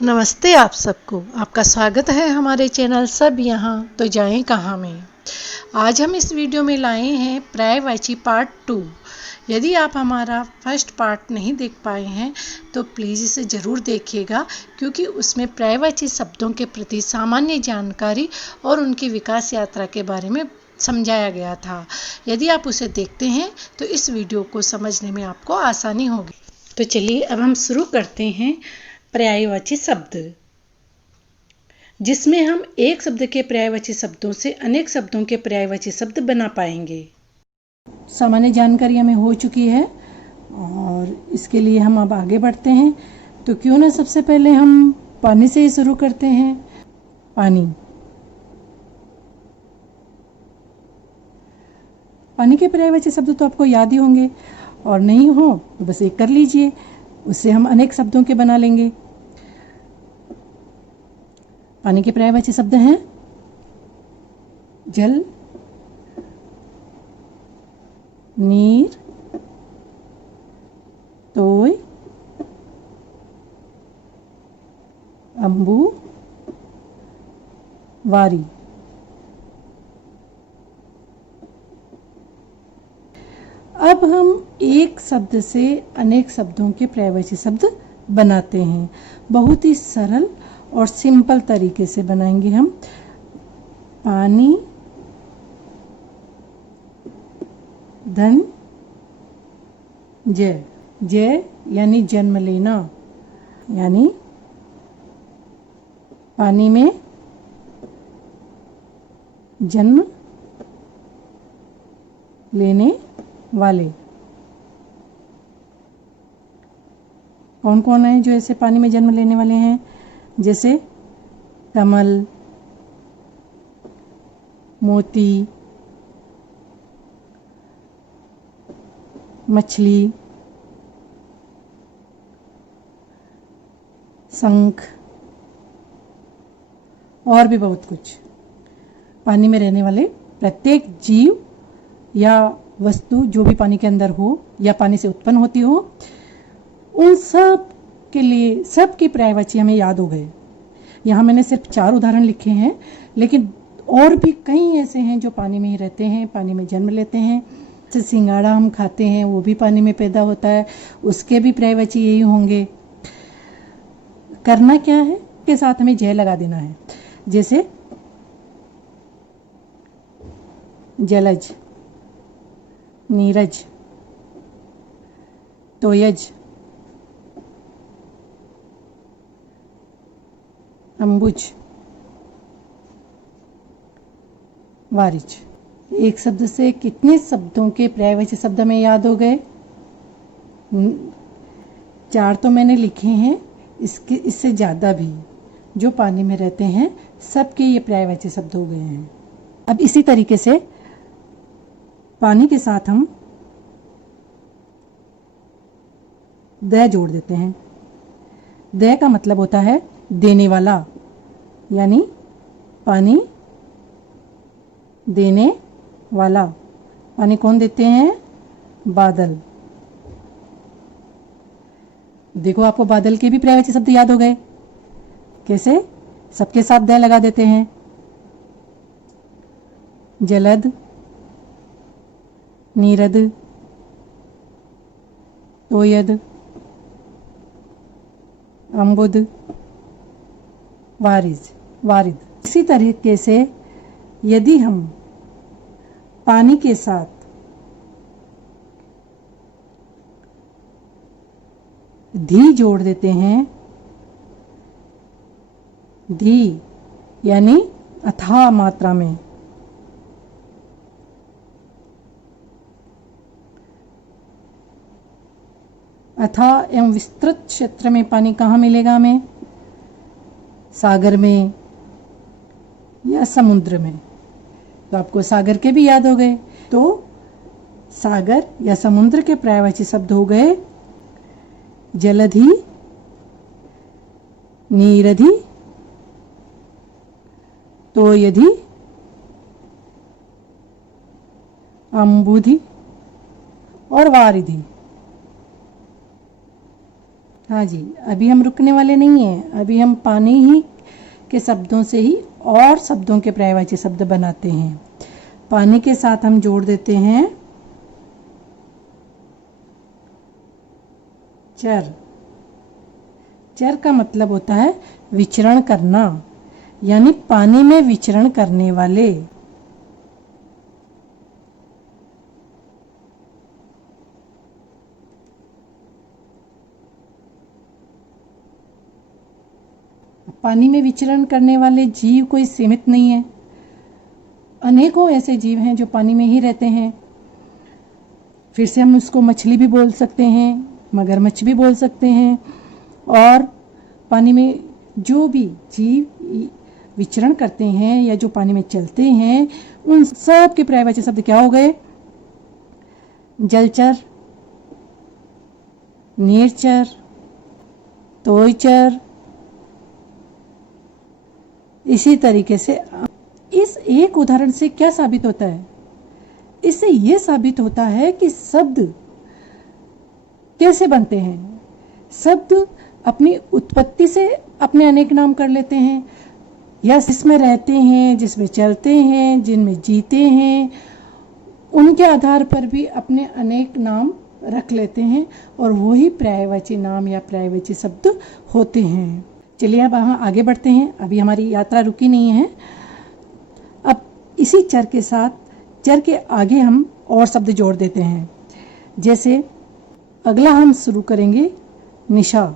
नमस्ते आप सबको। आपका स्वागत है हमारे चैनल सब यहाँ तो जाएं कहाँ में। आज हम इस वीडियो में लाए हैं पर्यायवाची पार्ट 2। यदि आप हमारा फर्स्ट पार्ट नहीं देख पाए हैं तो प्लीज़ इसे ज़रूर देखिएगा, क्योंकि उसमें पर्यायवाची शब्दों के प्रति सामान्य जानकारी और उनकी विकास यात्रा के बारे में समझाया गया था। यदि आप उसे देखते हैं तो इस वीडियो को समझने में आपको आसानी होगी। तो चलिए अब हम शुरू करते हैं पर्यायवाची शब्द, जिसमें हम एक शब्द के पर्यायवाची शब्दों से अनेक शब्दों के पर्यायवाची शब्द बना पाएंगे। सामान्य जानकारी हमें हो चुकी है और इसके लिए हम अब आगे बढ़ते हैं। तो क्यों ना सबसे पहले हम पानी से ही शुरू करते हैं। पानी, पानी के पर्यायवाची शब्द तो आपको याद ही होंगे, और नहीं हो तो बस एक कर लीजिए, उससे हम अनेक शब्दों के बना लेंगे। पानी के पर्यायवाची शब्द हैं जल, नीर, तोय, अंबु, वारी। अब हम एक शब्द से अनेक शब्दों के पर्यायवाची शब्द बनाते हैं। बहुत ही सरल और सिंपल तरीके से बनाएंगे हम। पानी, धन, जय। जय यानी जन्म लेना, यानी पानी में जन्म लेने वाले। कौन कौन है जो ऐसे पानी में जन्म लेने वाले हैं? जैसे कमल, मोती, मछली, शंख और भी बहुत कुछ। पानी में रहने वाले प्रत्येक जीव या वस्तु जो भी पानी के अंदर हो या पानी से उत्पन्न होती हो, उन सब के लिए सबके पर्यायवाची हमें याद हो गए। यहाँ मैंने सिर्फ 4 उदाहरण लिखे हैं, लेकिन और भी कई ऐसे हैं जो पानी में ही रहते हैं, पानी में जन्म लेते हैं। जैसे सिंगाड़ा हम खाते हैं, वो भी पानी में पैदा होता है, उसके भी पर्यायवाची यही होंगे। करना क्या है, के साथ हमें जय लगा देना है। जैसे जलज, नीरज, तोयज, अंबुज, वारिज। एक शब्द से कितने शब्दों के पर्यायवाची शब्द हमें याद हो गए? 4 तो मैंने लिखे हैं, इससे ज़्यादा भी जो पानी में रहते हैं सबके ये पर्यायवाची शब्द हो गए हैं। अब इसी तरीके से पानी के साथ हम द जोड़ देते हैं। द का मतलब होता है देने वाला, यानी पानी देने वाला। पानी कौन देते हैं? बादल। देखो, आपको बादल के भी पर्यायवाची शब्द याद हो गए। कैसे? सबके साथ द लगा देते हैं। जलद, नीरद, तोयद, अम्बुद, वारिद। इसी तरीके से यदि हम पानी के साथ धी जोड़ देते हैं, धी यानी अथाह मात्रा में, अथाह एवं विस्तृत क्षेत्र में पानी कहाँ मिलेगा हमें? सागर में या समुद्र में। तो आपको सागर के भी याद हो गए। तो सागर या समुद्र के पर्यायवाची शब्द हो गए जलधि, नीरधि, तोयधि, अंबुधि और वारिधि। हाँ जी, अभी हम रुकने वाले नहीं हैं। अभी हम पानी ही के शब्दों से ही और शब्दों के पर्यायवाची शब्द बनाते हैं। पानी के साथ हम जोड़ देते हैं चर। चर का मतलब होता है विचरण करना, यानी पानी में विचरण करने वाले। पानी में विचरण करने वाले जीव कोई सीमित नहीं है। अनेकों ऐसे जीव हैं जो पानी में ही रहते हैं। फिर से हम उसको मछली भी बोल सकते हैं, मगरमच्छ भी बोल सकते हैं। और पानी में जो भी जीव विचरण करते हैं या जो पानी में चलते हैं, उन सब के पर्यायवाची शब्द क्या हो गए? जलचर, निरचर, तोयचर। इसी तरीके से इस एक उदाहरण से क्या साबित होता है? इससे यह साबित होता है कि शब्द कैसे बनते हैं। शब्द अपनी उत्पत्ति से अपने अनेक नाम कर लेते हैं, या जिसमें रहते हैं, जिसमें चलते हैं, जिनमें जीते हैं, उनके आधार पर भी अपने अनेक नाम रख लेते हैं और वही पर्यायवाची नाम या पर्यायवाची शब्द होते हैं। चलिए अब हम आगे बढ़ते हैं। अभी हमारी यात्रा रुकी नहीं है। अब इसी चर के साथ चर के आगे हम और शब्द जोड़ देते हैं। जैसे अगला हम शुरू करेंगे निशा,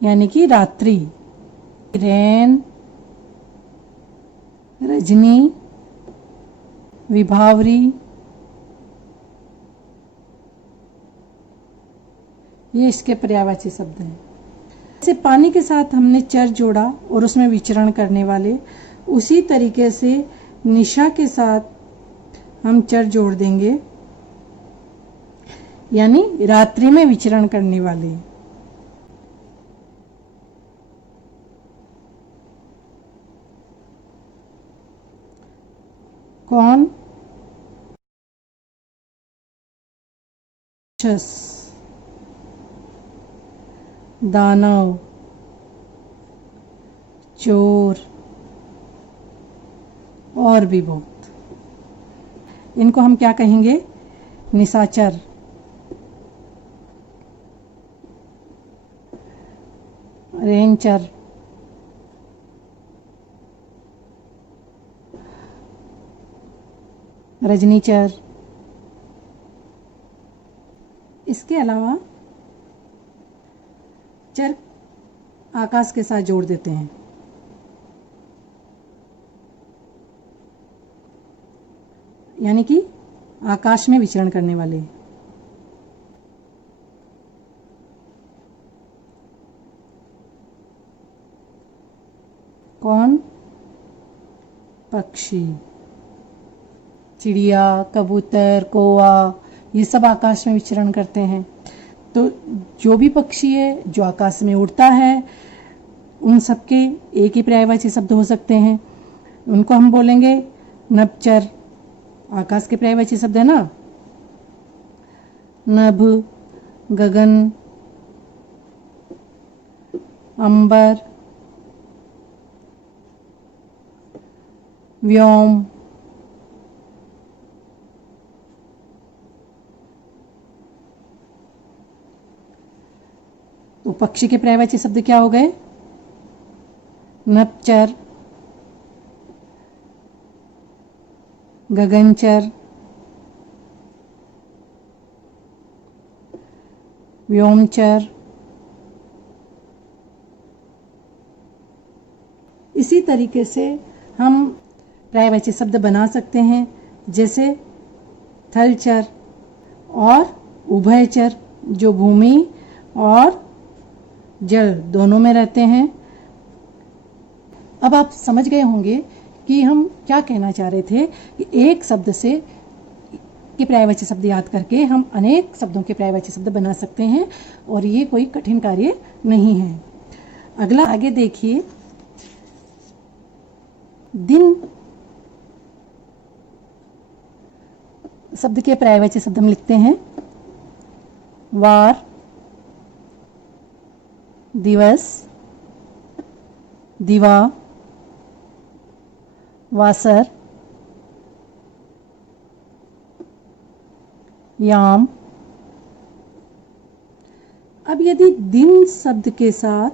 यानी कि रात्रि। रैन, रजनी, विभावरी, ये इसके पर्यायवाची शब्द हैं। जैसे पानी के साथ हमने चर जोड़ा और उसमें विचरण करने वाले, उसी तरीके से निशा के साथ हम चर जोड़ देंगे, यानी रात्रि में विचरण करने वाले। कौन, दानव, चोर और भी बहुत। इनको हम क्या कहेंगे? निशाचर। रेंचर, रजनीचर। इसके अलावा चर आकाश के साथ जोड़ देते हैं, यानी कि आकाश में विचरण करने वाले। कौन? पक्षी। चिड़िया, कबूतर, कौवा, ये सब आकाश में विचरण करते हैं। तो जो भी पक्षी है जो आकाश में उड़ता है, उन सबके एक ही पर्यायवाची शब्द हो सकते हैं। उनको हम बोलेंगे नभचर। आकाश के पर्यायवाची शब्द है ना, नभ, गगन, अंबर, व्योम। तो पक्षी के पर्यायवाची शब्द क्या हो गए? नभचर, गगनचर, व्योमचर। इसी तरीके से हम पर्यायवाची शब्द बना सकते हैं, जैसे थलचर और उभयचर, जो भूमि और जल दोनों में रहते हैं। अब आप समझ गए होंगे कि हम क्या कहना चाह रहे थे कि एक शब्द से के पर्यायवाची शब्द याद करके हम अनेक शब्दों के पर्यायवाची शब्द बना सकते हैं, और ये कोई कठिन कार्य नहीं है। अगला आगे देखिए, दिन शब्द के पर्यायवाची शब्द हम लिखते हैं वार, दिवस, दिवा, वासर, याम। अब यदि दिन शब्द के साथ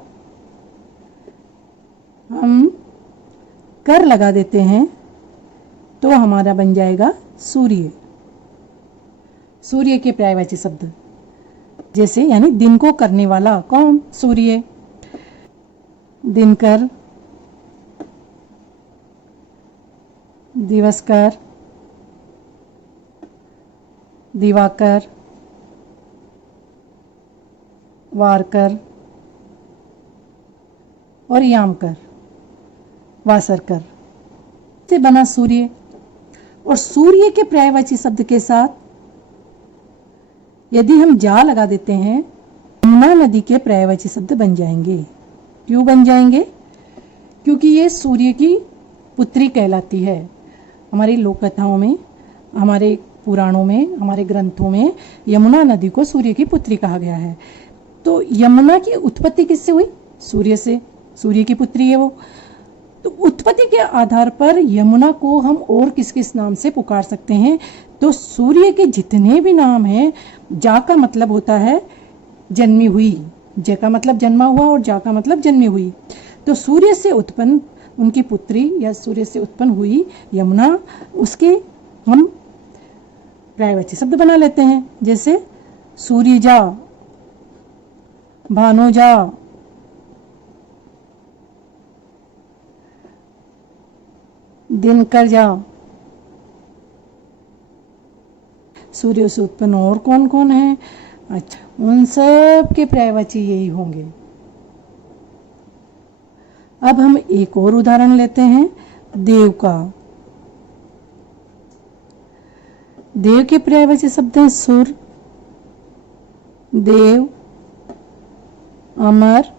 हम कर लगा देते हैं तो हमारा बन जाएगा सूर्य। सूर्य के पर्यायवाची शब्द जैसे यानी दिन को करने वाला कौन? सूर्य। दिनकर, दिवसकर, दिवाकर, वारकर और यामकर, वासरकर से बना सूर्य। और सूर्य के पर्यायवाची शब्द के साथ यदि हम जा लगा देते हैं यमुना नदी के पर्यायवाची शब्द बन जाएंगे। क्यों बन जाएंगे? क्योंकि ये सूर्य की पुत्री कहलाती है। हमारी लोक कथाओं में, हमारे पुराणों में, हमारे ग्रंथों में यमुना नदी को सूर्य की पुत्री कहा गया है। तो यमुना की उत्पत्ति किससे हुई? सूर्य से। सूर्य की पुत्री है वो। तो उत्पत्ति के आधार पर यमुना को हम और किस किस नाम से पुकार सकते हैं? तो सूर्य के जितने भी नाम हैं, जा का मतलब होता है जन्मी हुई, ज का मतलब जन्मा हुआ और जा का मतलब जन्मी हुई। तो सूर्य से उत्पन्न उनकी पुत्री या सूर्य से उत्पन्न हुई यमुना, उसके हम पर्यायवाची शब्द बना लेते हैं। जैसे सूर्यजा, भानुजा, दिनकरजा। सूर्य से उत्पन्न और कौन कौन है? अच्छा, उन सब के पर्यायवाची यही होंगे। अब हम एक और उदाहरण लेते हैं देव का। देव के पर्यायवाची शब्द हैं सुर, देव, अमर,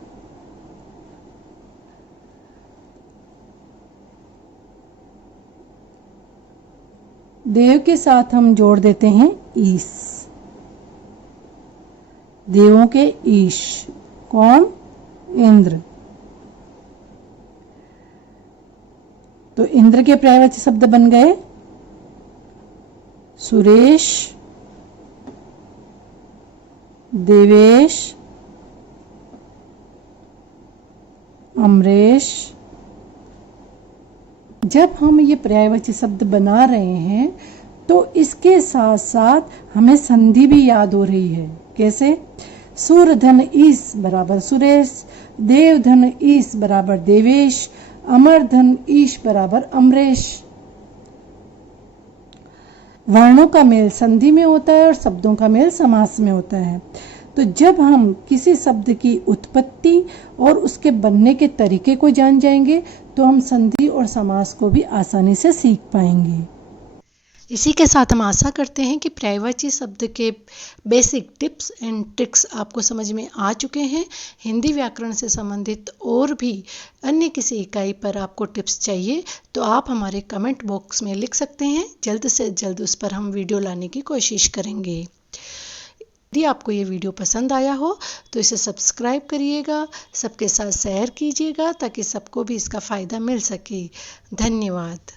देव के साथ हम जोड़ देते हैं ईश। देवों के ईश कौन? इंद्र। तो इंद्र के पर्यायवाची शब्द बन गए सुरेश, देवेश, अमरेश। जब हम ये पर्यायवाची शब्द बना रहे हैं तो इसके साथ साथ हमें संधि भी याद हो रही है। कैसे? सूर धन ईश बराबर सुरेश, देव धन ईश बराबर देवेश, अमर धन ईश बराबर अमरेश। वर्णों का मेल संधि में होता है और शब्दों का मेल समास में होता है। तो जब हम किसी शब्द की उत्पत्ति और उसके बनने के तरीके को जान जाएंगे तो हम संधि और समास को भी आसानी से सीख पाएंगे। इसी के साथ हम आशा करते हैं कि पर्यायवाची शब्द के बेसिक टिप्स एंड ट्रिक्स आपको समझ में आ चुके हैं। हिंदी व्याकरण से संबंधित और भी अन्य किसी इकाई पर आपको टिप्स चाहिए तो आप हमारे कमेंट बॉक्स में लिख सकते हैं। जल्द से जल्द उस पर हम वीडियो लाने की कोशिश करेंगे। यदि आपको ये वीडियो पसंद आया हो तो इसे सब्सक्राइब करिएगा, सबके साथ शेयर कीजिएगा ताकि सबको भी इसका फ़ायदा मिल सके। धन्यवाद।